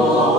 Oh.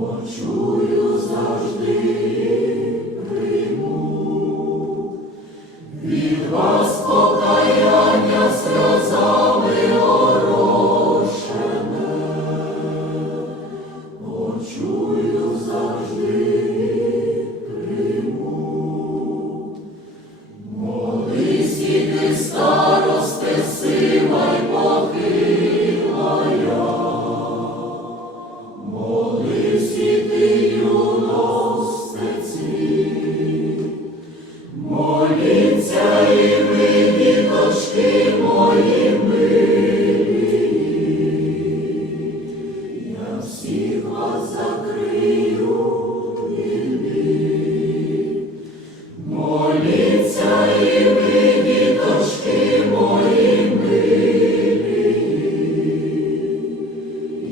Почуй. всіх вас закрию війни. Моліться і ви, діточки мої милі.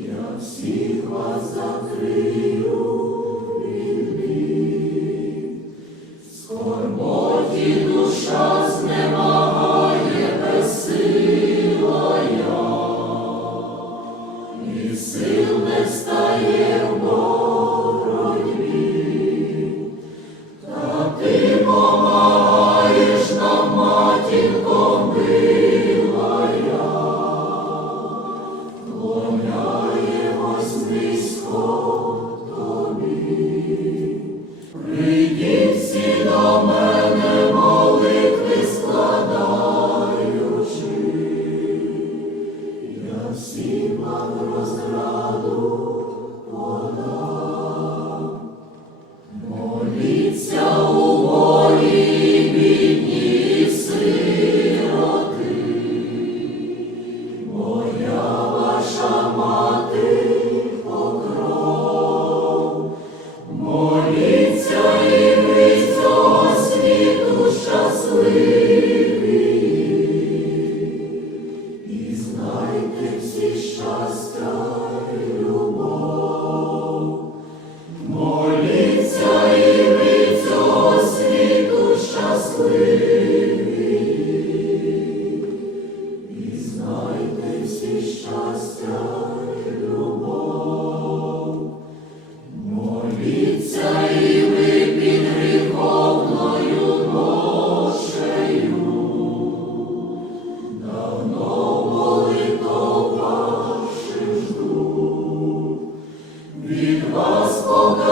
Я всіх вас закрию. Oh.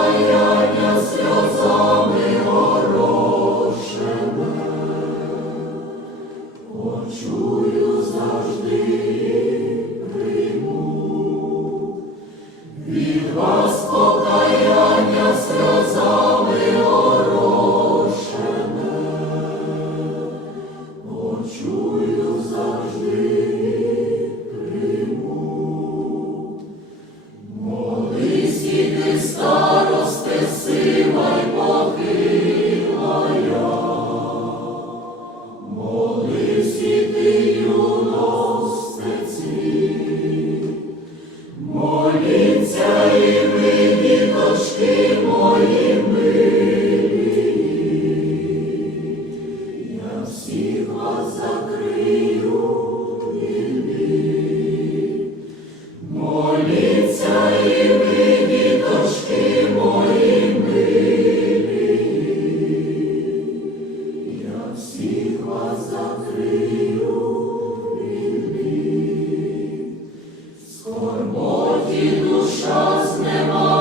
Моліться і ви, мої милі, я всіх вас закрию скорботі душа знема.